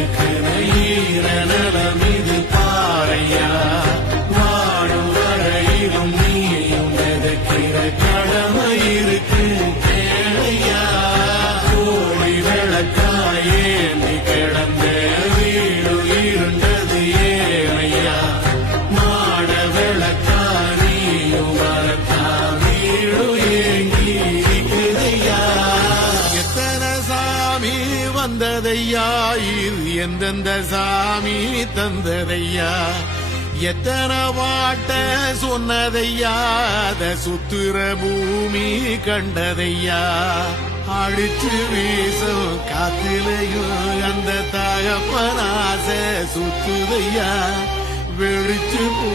இருக்கிற ஈர நலம் இது பாறையா. வாழும் வரையிலும் நீயும் விதைக்கிற கடமை இருக்கு கேளையா. கோழி விளக்காயே நீ கிடந்த வீடு இருண்டது ஏனையா. மாட விளக்கா நீயும் வரக்கா வீடு ஏங்கி இருக்குதையா. எத்தனை சாமி வந்ததையா, இது எந்தெந்த சாமி தந்ததையா. எத்தனை பாட்ட சொன்னதையா, அத சுத்துற பூமி கண்டதையா. அடிச்சு வீசும் காத்திலையும் அந்த தகப்பனாச சுத்துதையா. வெடிச்சு பூ